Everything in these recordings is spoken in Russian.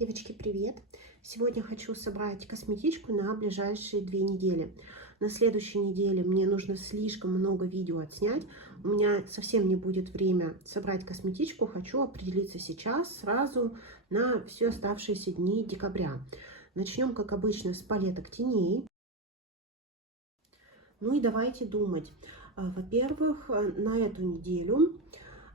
Девочки, привет! Сегодня хочу собрать косметичку на ближайшие 2 недели. На следующей неделе мне нужно слишком много видео отснять. У меня совсем не будет время собрать косметичку. Хочу определиться сейчас, сразу на все оставшиеся дни декабря. Начнем, как обычно, с палеток теней. Ну и давайте думать. Во-первых, на эту неделю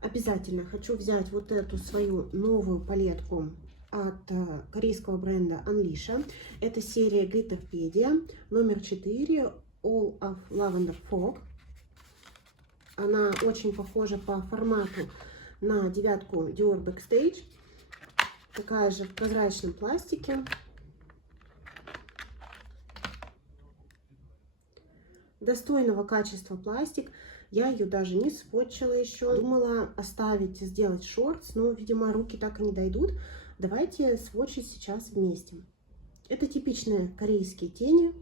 обязательно хочу взять вот эту свою новую палетку от корейского бренда Unleasha. Это серия Glitterpedia номер 4 All of Lavender Fog. Она очень похожа по формату на 9-ку Dior Backstage. Такая же в прозрачном пластике. Достойного качества пластик. Я ее даже не сводчила еще. Думала оставить, сделать шортс, но, видимо, руки так и не дойдут. Давайте сводчить сейчас вместе. Это типичные корейские тени.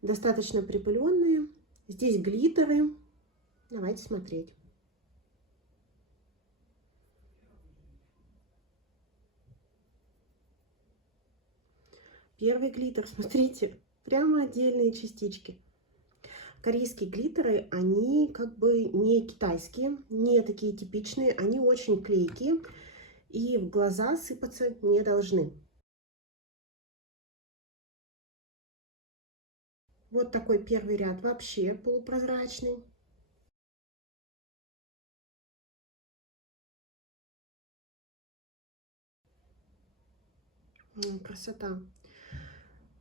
Достаточно припыленные. Здесь глиттеры. Давайте смотреть. Первый глиттер, смотрите, прямо отдельные частички. Корейские глиттеры, они как бы не китайские, не такие типичные, они очень клейкие и в глаза сыпаться не должны. Вот такой первый ряд вообще полупрозрачный. Красота.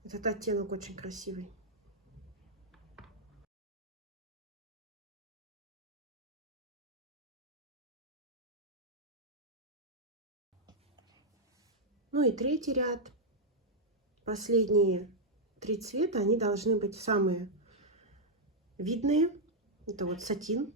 Этот оттенок очень красивый. Ну и третий ряд. Последние 3 цвета, они должны быть самые видные. Это вот сатин.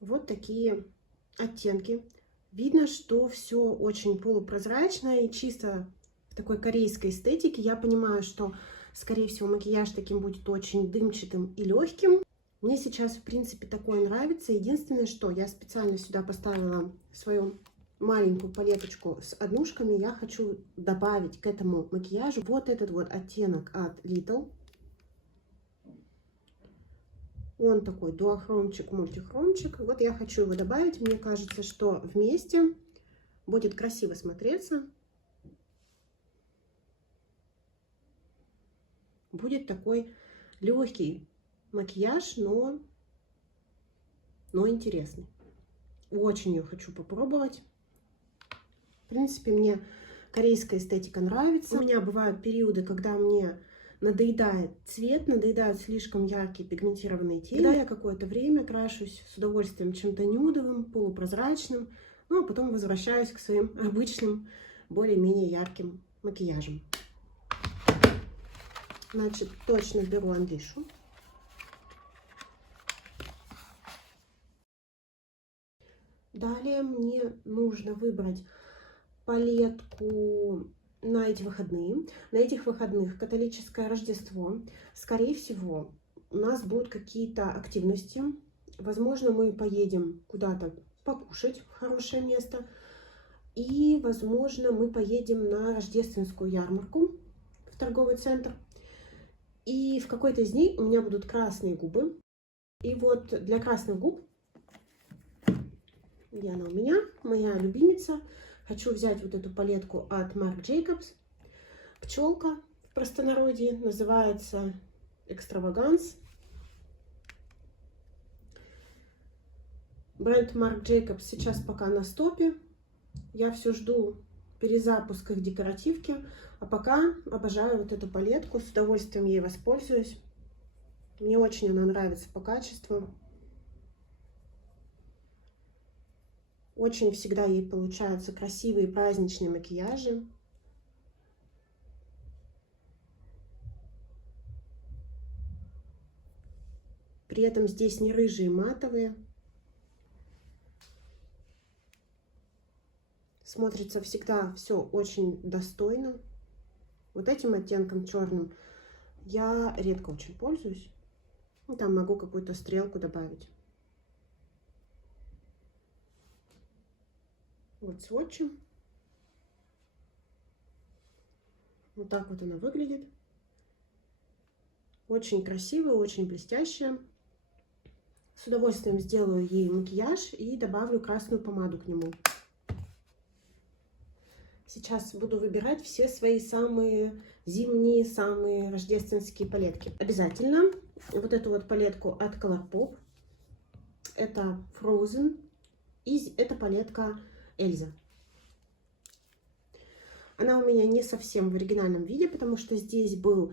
Вот такие оттенки. Видно, что все очень полупрозрачное и чисто в такой корейской эстетике. Я понимаю, что, скорее всего, макияж таким будет очень дымчатым и легким. Мне сейчас, в принципе, такое нравится. Единственное, что я специально сюда поставила свою маленькую палеточку с однушками. Я хочу добавить к этому макияжу вот этот вот оттенок от Little. Он такой дуохромчик, мультихромчик. Вот я хочу его добавить. Мне кажется, что вместе будет красиво смотреться. Будет такой легкий макияж, но интересный. Очень ее хочу попробовать. В принципе, мне корейская эстетика нравится. У меня бывают периоды, когда мне надоедает цвет, надоедают слишком яркие пигментированные тени. Тогда я какое-то время крашусь с удовольствием чем-то нюдовым, полупрозрачным, ну а потом возвращаюсь к своим обычным, более-менее ярким макияжам. Значит, точно беру Unleasha. Далее мне нужно выбрать палетку на эти выходные. На этих выходных католическое Рождество. Скорее всего, у нас будут какие-то активности. Возможно, мы поедем куда-то покушать в хорошее место. И, возможно, мы поедем на рождественскую ярмарку в торговый центр. И в какой-то из дней у меня будут красные губы. И вот для красных губ, где она у меня, моя любимица, хочу взять вот эту палетку от Marc Jacobs. Пчелка в простонародье, называется Extravagance. Бренд Marc Jacobs сейчас пока на стопе. Я все жду перезапуска их декоративки. А пока обожаю вот эту палетку. С удовольствием ей воспользуюсь. Мне очень она нравится по качеству. Очень всегда ей получаются красивые праздничные макияжи. При этом здесь не рыжие матовые. Смотрится всегда все очень достойно. Вот этим оттенком черным я редко очень пользуюсь. Ну, там могу какую-то стрелку добавить. Вот сводчем. Вот так вот она выглядит. Очень красивая, очень блестящая. С удовольствием сделаю ей макияж и добавлю красную помаду к нему. Сейчас буду выбирать все свои самые зимние, самые рождественские палетки. Обязательно вот эту вот палетку от Colourpop. Это Frozen. И это палетка Эльза. Она у меня не совсем в оригинальном виде, потому что здесь был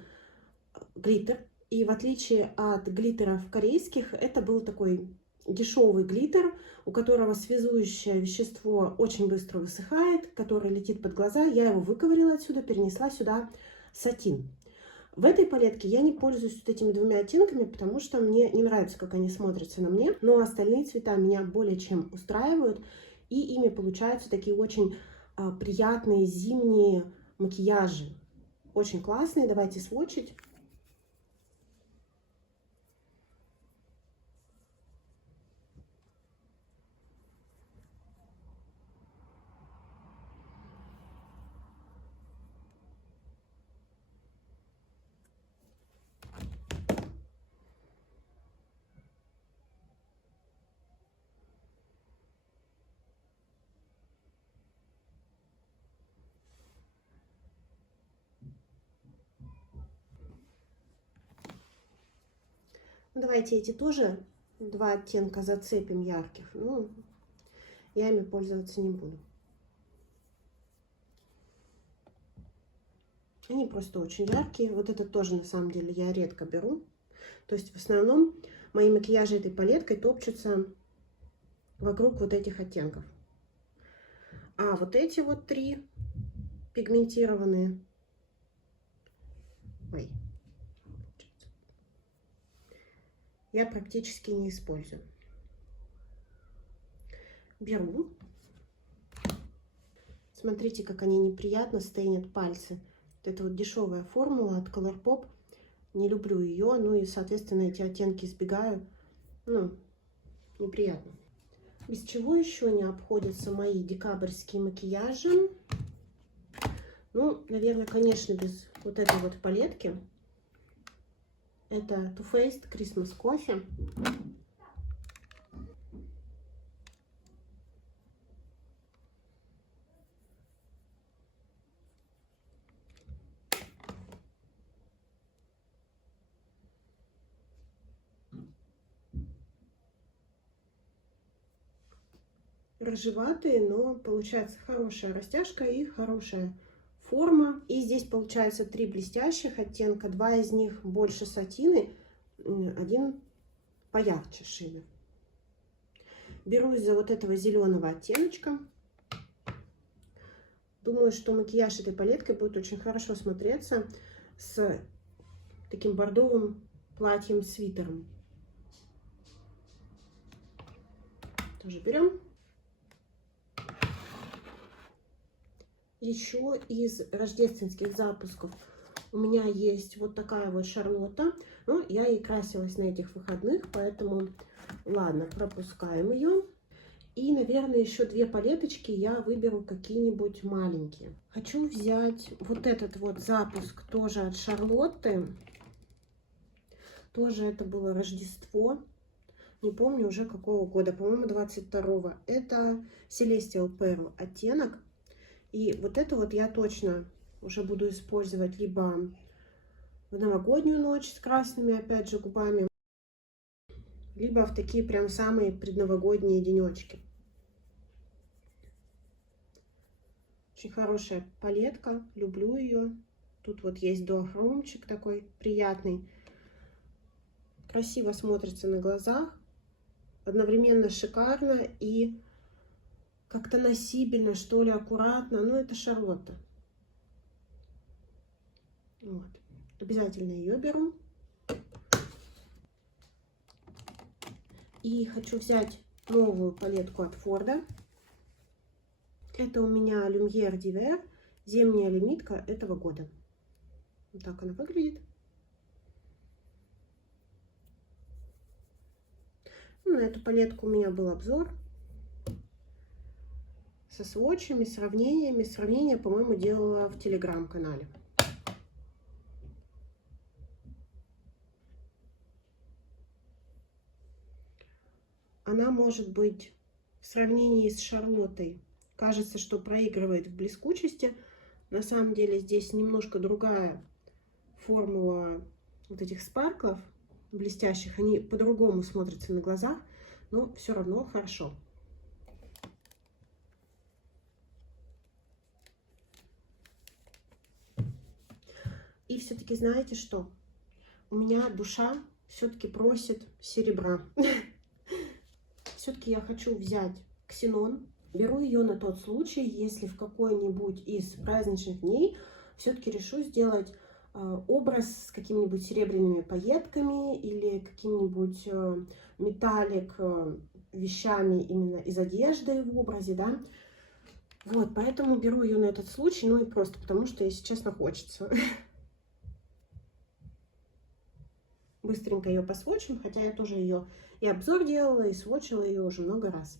глиттер. И в отличие от глиттеров корейских, это был такой дешевый глиттер, у которого связующее вещество очень быстро высыхает, который летит под глаза. Я его выковырила отсюда, перенесла сюда сатин. В этой палетке я не пользуюсь вот этими двумя оттенками, потому что мне не нравится, как они смотрятся на мне. Но остальные цвета меня более чем устраивают. И ими получаются такие очень приятные зимние макияжи. Очень классные. Давайте сводчить. Давайте эти тоже два оттенка зацепим ярких. Ну, я ими пользоваться не буду. Они просто очень яркие. Вот этот тоже, на самом деле, я редко беру. То есть, в основном, мои макияжи этой палеткой топчутся вокруг вот этих оттенков. А вот эти вот три пигментированные. Ой. Я практически не использую. Беру. Смотрите, как они неприятно стейнят пальцы. Это вот дешевая формула от Colourpop. Не люблю ее. Ну и, соответственно, эти оттенки избегаю. Ну, неприятно. Без чего еще не обходятся мои декабрьские макияжи? Ну, наверное, конечно, без вот этой вот палетки. Это Too Faced Christmas Coffee. Рыжеватые, но получается хорошая растяжка и хорошая форма. И здесь получается три блестящих оттенка. Два из них больше сатины, один поярче шиммер. Берусь за вот этого зеленого оттеночка. Думаю, что макияж этой палеткой будет очень хорошо смотреться с таким бордовым платьем-свитером. Тоже берем. Еще из рождественских запусков у меня есть вот такая вот Шарлотта. Ну, я и красилась на этих выходных, поэтому ладно, пропускаем ее. И, наверное, еще две палеточки я выберу какие-нибудь маленькие. Хочу взять вот этот вот запуск тоже от Шарлотты. Тоже это было Рождество. Не помню уже какого года, по-моему, 22-го. Это Celestial Pearl оттенок. И вот это вот я точно уже буду использовать либо в новогоднюю ночь с красными, опять же, губами, либо в такие прям самые предновогодние денечки. Очень хорошая палетка, люблю ее. Тут вот есть дуохромчик такой приятный. Красиво смотрится на глазах, одновременно шикарно и как-то носибельно, что ли, аккуратно. Ну, это Шарлотта. Вот. Обязательно ее беру. И хочу взять новую палетку от Форда. Это у меня Lumière d'Hiver, зимняя лимитка этого года. Вот так она выглядит. Ну, на эту палетку у меня был обзор со сводчами, сравнениями. Сравнение, по-моему, делала в телеграм-канале. Она может быть в сравнении с Шарлоттой. Кажется, что проигрывает в блескучести. На самом деле здесь немножко другая формула вот этих спарклов блестящих. Они по-другому смотрятся на глазах, но все равно хорошо. И все-таки знаете что? У меня душа все-таки просит серебра. Все-таки я хочу взять ксенон. Беру ее на тот случай, если в какой-нибудь из праздничных дней все-таки решу сделать образ с какими-нибудь серебряными пайетками или каким-нибудь металлик вещами именно из одежды в образе, да. Вот, поэтому беру ее на этот случай, ну и просто потому, что, если честно, хочется. Быстренько ее посвочим, хотя я тоже ее и обзор делала, и свочила ее уже много раз.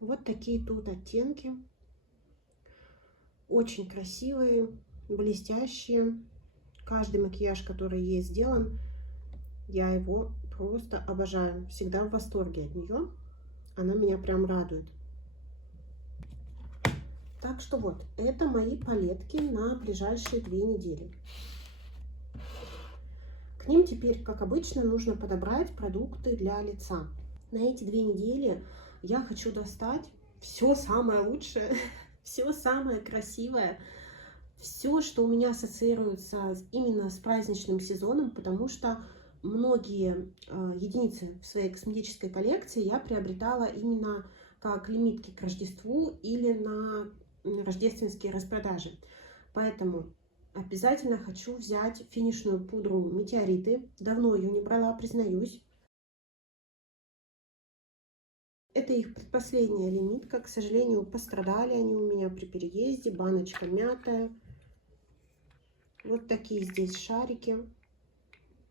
Вот такие тут оттенки. Очень красивые, блестящие. Каждый макияж, который ей сделан, я его просто обожаю. Всегда в восторге от нее. Она меня прям радует. Так что вот, это мои палетки на ближайшие 2 недели. К ним теперь, как обычно, нужно подобрать продукты для лица. На эти 2 недели я хочу достать все самое лучшее, все самое красивое, все, что у меня ассоциируется именно с праздничным сезоном, потому что многие единицы в своей косметической коллекции я приобретала именно как лимитки к Рождеству или на рождественские распродажи. Поэтому обязательно хочу взять финишную пудру Метеориты. Давно ее не брала, признаюсь. Это их предпоследняя лимитка. К сожалению, пострадали они у меня при переезде. Баночка мятая. Вот такие здесь шарики.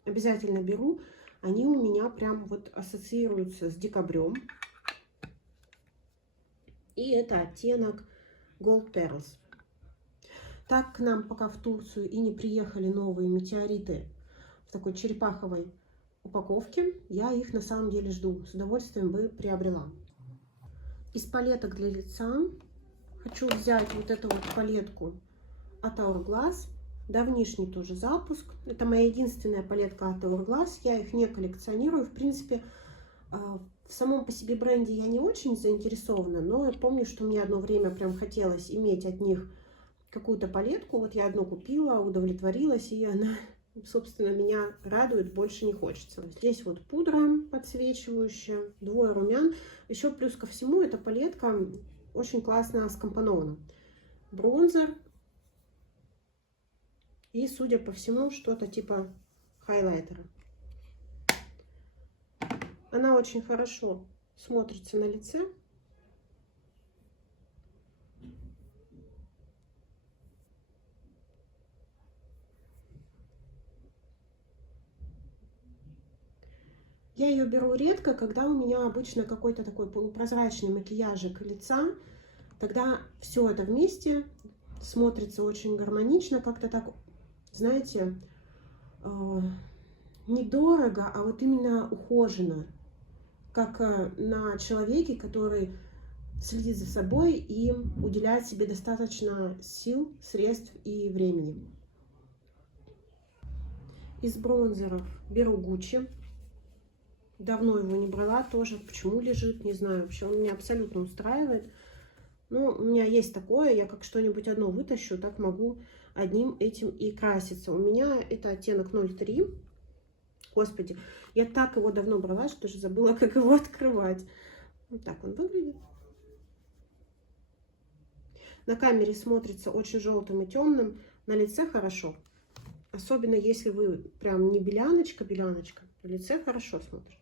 Обязательно беру. Они у меня прям вот ассоциируются с декабрем. И это оттенок Gold Pearls. Так к нам пока в Турцию и не приехали новые метеориты в такой черепаховой упаковке, я их на самом деле жду. С удовольствием бы приобрела. Из палеток для лица хочу взять вот эту вот палетку от Hourglass. Давнишний тоже запуск. Это моя единственная палетка от Hourglass. Я их не коллекционирую. В принципе, в самом по себе бренде я не очень заинтересована, но я помню, что мне одно время прям хотелось иметь от них какую-то палетку. Вот я одну купила, удовлетворилась, и она, собственно, меня радует, больше не хочется. Здесь вот пудра подсвечивающая, 2 румян. Еще плюс ко всему эта палетка очень классно скомпонована. Бронзер и, судя по всему, что-то типа хайлайтера. Она очень хорошо смотрится на лице. Я ее беру редко, когда у меня обычно какой-то такой полупрозрачный макияжик лица. Тогда все это вместе смотрится очень гармонично, как-то так, знаете, недорого, а вот именно ухоженно. Как на человеке, который следит за собой и уделяет себе достаточно сил, средств и времени. Из бронзеров беру Гуччи. Давно его не брала тоже. Почему лежит, не знаю. Вообще он меня абсолютно устраивает. Но у меня есть такое, я как что-нибудь одно вытащу, так могу одним этим и краситься. У меня это оттенок 03. Господи, я так его давно брала, что даже забыла, как его открывать. Вот так он выглядит. На камере смотрится очень желтым и темным, на лице хорошо. Особенно если вы прям не беляночка, на лице хорошо смотрится.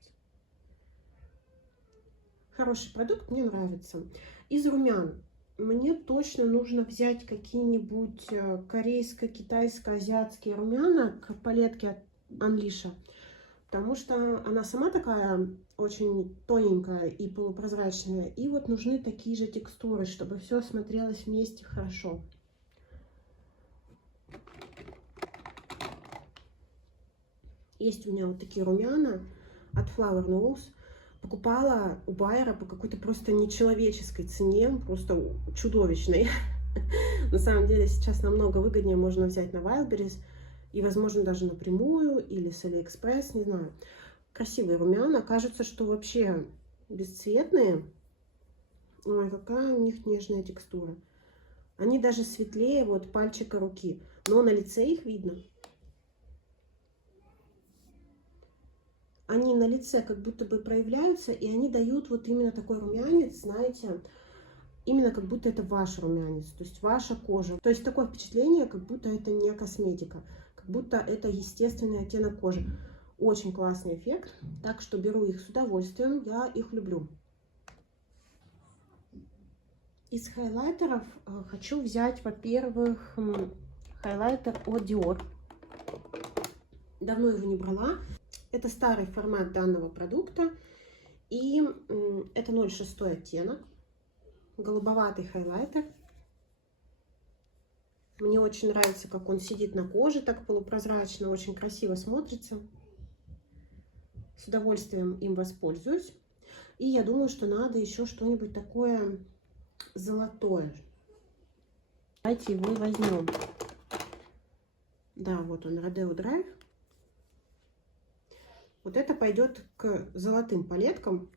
Хороший продукт, мне нравится. Из румян мне точно нужно взять какие-нибудь корейско-китайско-азиатские румяна к палетке от Unleashed. Потому что она сама такая очень тоненькая и полупрозрачная. И вот нужны такие же текстуры, чтобы все смотрелось вместе хорошо. Есть у меня вот такие румяна от Flower Nose. Покупала у Байера по какой-то просто нечеловеческой цене, просто чудовищной. На самом деле сейчас намного выгоднее можно взять на Wildberries. И, возможно, даже напрямую или с Алиэкспресс, не знаю. Красивые румяна. Кажется, что вообще бесцветные. Ой, какая у них нежная текстура. Они даже светлее вот пальчика руки. Но на лице их видно. Они на лице как будто бы проявляются, и они дают вот именно такой румянец, знаете, именно как будто это ваш румянец, то есть ваша кожа. То есть такое впечатление, как будто это не косметика, как будто это естественный оттенок кожи. Очень классный эффект, так что беру их с удовольствием, я их люблю. Из хайлайтеров хочу взять, во-первых, хайлайтер от Dior. Давно его не брала. Это старый формат данного продукта. И это 06 оттенок. Голубоватый хайлайтер. Мне очень нравится, как он сидит на коже, так полупрозрачно, очень красиво смотрится. С удовольствием им воспользуюсь. И я думаю, что надо еще что-нибудь такое золотое. Давайте его возьмем. Да, вот он, Rodeo Drive. Вот это пойдет к золотым палеткам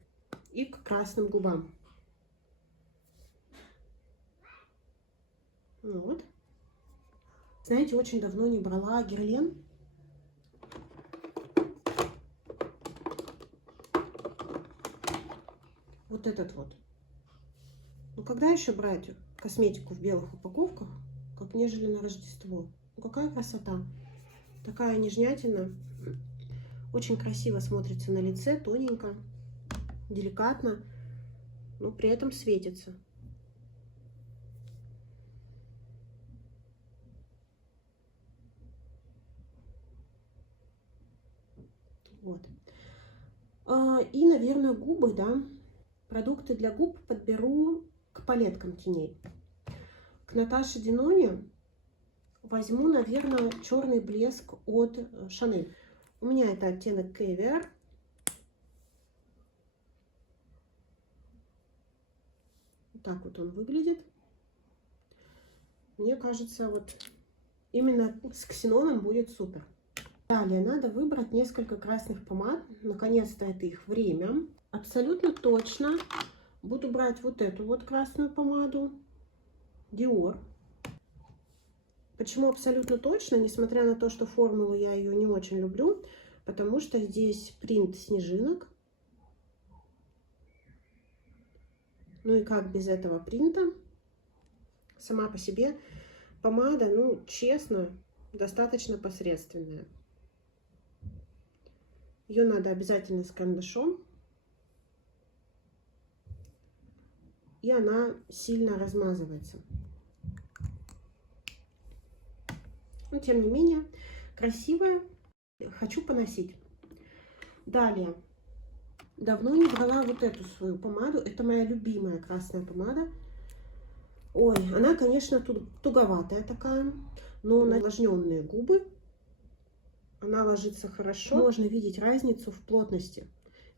и к красным губам. Вот. Знаете, очень давно не брала Герлен. Вот этот вот. Ну, когда еще брать косметику в белых упаковках, как нежели на Рождество? Ну, какая красота. Такая нежнятина. Очень красиво смотрится на лице, тоненько, деликатно, но при этом светится. Вот. И, наверное, губы, да. Продукты для губ подберу к палеткам теней. К Наташе Деноне возьму, наверное, черный блеск от Chanel. У меня это оттенок Caviar. Вот так вот он выглядит. Мне кажется, вот именно с ксеноном будет супер. Далее надо выбрать несколько красных помад. Наконец-то это их время. Абсолютно точно буду брать вот эту вот красную помаду Dior. Почему абсолютно точно? Несмотря на то, что формулу я ее не очень люблю, потому что здесь принт снежинок. Ну и как без этого принта? Сама по себе помада, ну, честно, достаточно посредственная. Ее надо обязательно с карандашом. И она сильно размазывается. Но тем не менее, красивая. Хочу поносить. Далее. давно не брала вот эту свою помаду. Это моя любимая красная помада. Ой, она, конечно, туговатая такая, но на увлажненные губы она ложится хорошо. Можно видеть разницу в плотности.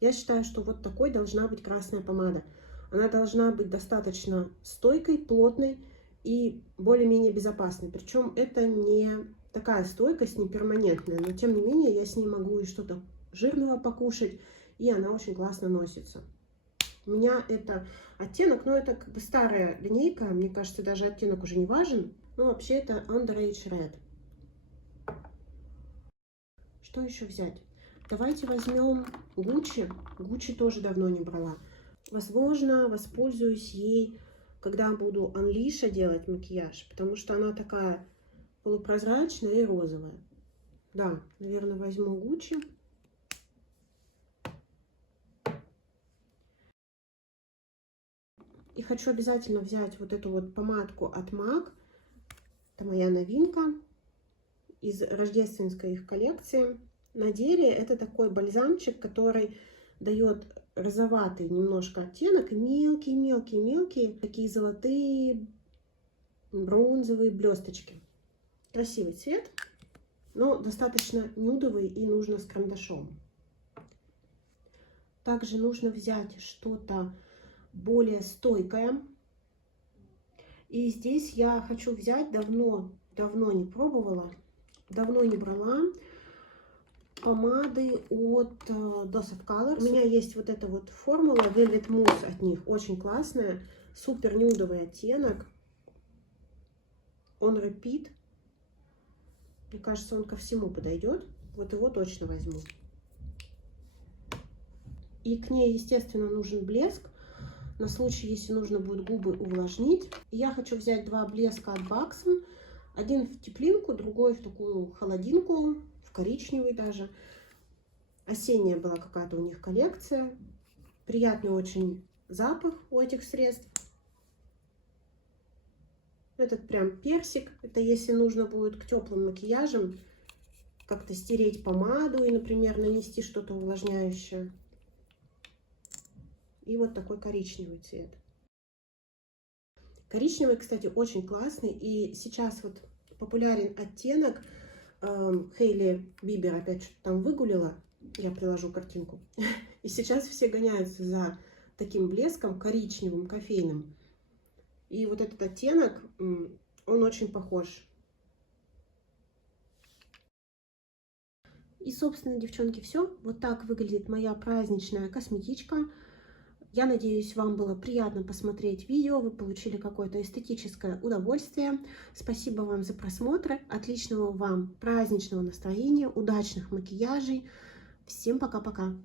Я считаю, что вот такой должна быть красная помада. Она должна быть достаточно стойкой, плотной и более-менее безопасной. Причем это не такая стойкость, не перманентная, но тем не менее я с ней могу и что-то жирного покушать, и она очень классно носится. У меня это оттенок, но это как бы старая линейка, мне кажется, даже оттенок уже не важен. Но вообще это Underage Red. Что еще взять? Давайте возьмем Gucci. Gucci тоже давно не брала. Возможно, воспользуюсь ей, когда буду Unleashed делать макияж, потому что она такая полупрозрачная и розовая. Да, наверное, возьму Gucci. И хочу обязательно взять вот эту вот помадку от MAC. Это моя новинка из рождественской их коллекции. На деле это такой бальзамчик, который дает розоватый немножко оттенок. Мелкие-мелкие-мелкие, такие золотые, бронзовые блесточки. Красивый цвет, но достаточно нюдовый и нужно с карандашом. Также нужно взять что-то более стойкое. И здесь я хочу взять, давно не пробовала, давно не брала, помады от Dose of Colors. У меня есть вот эта вот формула Velvet Mousse от них, очень классная, супер нюдовый оттенок. Он Repeat. Мне кажется, он ко всему подойдет. Вот его точно возьму. И к ней, естественно, нужен блеск. На случай, если нужно будет губы увлажнить. И я хочу взять два блеска от Buxom. Один в теплинку, другой в такую холодинку, в коричневый даже. Осенняя была какая-то у них коллекция. Приятный очень запах у этих средств. Этот прям персик. Это если нужно будет к теплым макияжам как-то стереть помаду и, например, нанести что-то увлажняющее. И вот такой коричневый цвет. Коричневый, кстати, очень классный. И сейчас вот популярен оттенок. Хейли Бибер опять что-то там выгулила. Я приложу картинку. И сейчас все гоняются за таким блеском коричневым, кофейным. И вот этот оттенок, он очень похож. И, собственно, девчонки, все. Вот так выглядит моя праздничная косметичка. Я надеюсь, вам было приятно посмотреть видео, вы получили какое-то эстетическое удовольствие. Спасибо вам за просмотр, отличного вам праздничного настроения, удачных макияжей. Всем пока-пока!